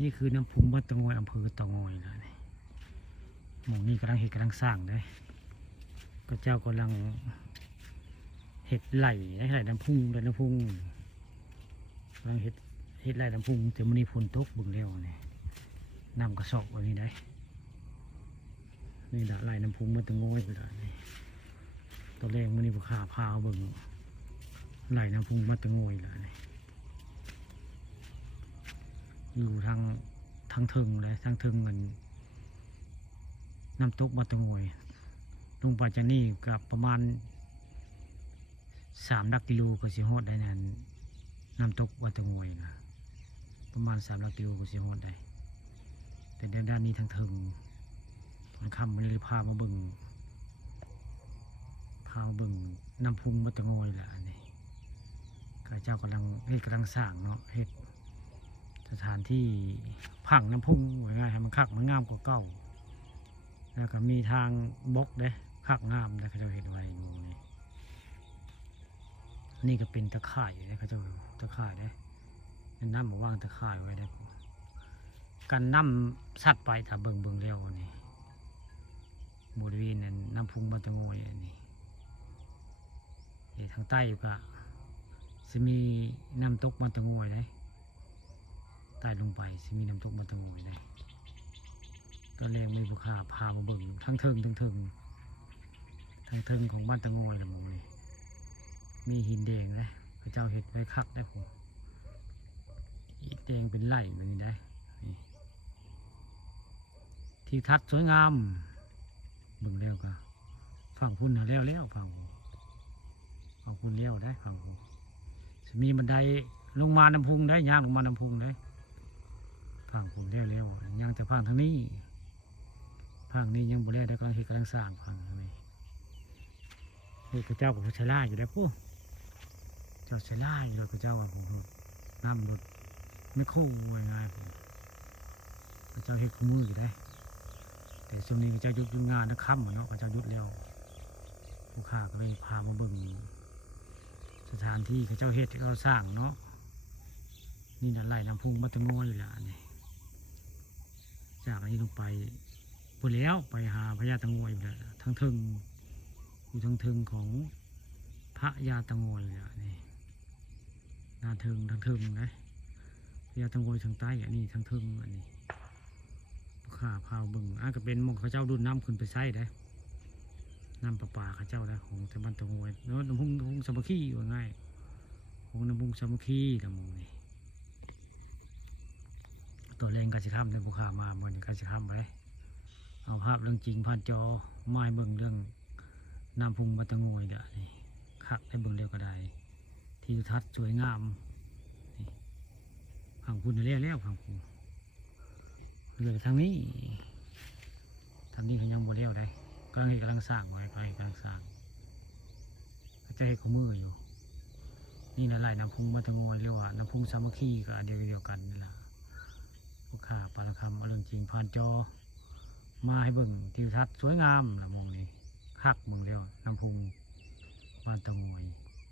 นี่คือน้ำพุงบ้านตะงอยอำเภอตะงอยนะหมู่นี้กำลังสร้างเลยพระเจ้ากำลังเห็ดไหลน้ำพุงกำลังเห็ดไหลน้ำพุงแต่มันนี่ฝนตกบึงเร็วนี่น้ำกระสอบวันนี้ได้นี่ด่าไหลน้ำพุงบ้านตะงอยไปเลยตอนแรกมันนี่พวกขาพาบึงไหลน้ำพุงบ้านตะงอยเลยอยู่ทางถึงเลยทางถึงเงินน้ำตกบ้านตะงอยลงไปจากนี่กับประมาณ3 ลักกิโลก็สิฮอดได้นั่นน้ำตกบ้านตะงอยนะประมาณ3 ลักกิโลก็สิฮอดได้แต่ด้านนี้ทางถึงตอนค่ำมันเลยพามาบึงน้ำพุงบ้านตะงอยแหละอันนี้ข้าเจ้ากำลังสร้างเนาะเฮ็ดสถานที่ผังน้ำพุงง่ายให้มันคักมันงามกว่าเก่าแล้วก็มีทางบกเด้คักงามแล้วเขาจะเห็นไว้นี่ก็เป็นตะข่ายนะเขาจะตะข่ายได้น้ำมาว่างตะข่ายไว้ได้กันน้ำสัตว์ไปถ้าเบิ่งแล้วนี่บริเวณนั้นน้ำพุงบ้านตะงอยนี่ทางใต้ก็จะมีน้ำตกบ้านตะงอยได้ใต้ลงไปจะมีน้ำตกบ้านตะงอยได้ตอนแรกมีบุคคาพามาเบิ่งทั้งเทิงของบ้านตะงอยละมึงนี่มีหินแดงนะพระเจ้าเห็ดไว้คักได้ผมหินแดงเป็นไร่แบบนี้ได้ที่ทัดสวยงามเบิ่งเร็วก็ฝั่งพุ่นเลี้ยวฝั่งพุ่นเลี้ยวได้ฝั่งพุ่นจะมีบันไดลงมาน้ำพุงได้ย่างลงมาน้ำพุงได้ฝั่งพุ่นเลี้ยวย่างแต่ฝั่งทางนี้ยังบุเล่ได้กำลังสร้างพังนี่พระเจ้ากับพระชราอยู่แล้วพวกเจ้าชราอยู่แล้วพระเจ้าว่าผมน้ำรถไม่คู่ง่ายผมพระเจ้าเฮ็ดมืออยู่ได้แต่ช่วงนี้พระเจ้าหยุดงานนะค่ำเนาะพระเจ้าหยุดแล้วลูกค้าก็เลยพามาเบิ่งสถานที่พระเจ้าเฮ็ดที่เขาสร้างเนาะนี่นั่นไหลน้ำพุงบ้านตะงอยอยู่แล้วนี่จากนี้ลงไปพอแล้วไปหาพญาตะงอยเลยทั้งทึงอยู่ทั้งทึงของพระยาตะงอยเลยนี่นาทึงทั้งทึงนะพญาตะงอยทางใต้อันนี้ทั้งทึงอันนี้ข้าพาวบึงก็เป็นมงข้าเจ้าดุนน้ำขึ้นไปใส่ได้น้ำประปาข้าเจ้าได้ของแต่บ้านตะงอยแล้วน้ำพุงสามัคคีว่าง่ายของน้ำพุงสามัคคีตะมงนี่ตัวแรงกระสิข้ามในภูเขามาเหมือนกระสิข้ามไปเอาภาพเรื่องจริงผ่านจอไม่เบิ่งเรื่องน้ำพุงบ้านตะงอยเด้อนี่คักได้เบิ่งเร็วก็ได้ที่ทัดสวยงามนี่ฝั่งคุณเลี้ยวฝั่งคุณเหลือทางนี้เขายังบ่เลี้ยวได้กำลังสร้างไว้กำลังสร้างจะให้คู่มืออยู่นี่ละลายน้ำพุงบ้านตะงอยเรียกว่าน้ำพุงสามัคคีก็เดียวกันนี่แหละพวกข้าปลาคำเอาเรื่องจริงผ่านจอมาให้เบิ่งทิวทัศน์สวยงามละมองนี่คักเบิ่งเดียวน้ำพุงบ้านตะงอย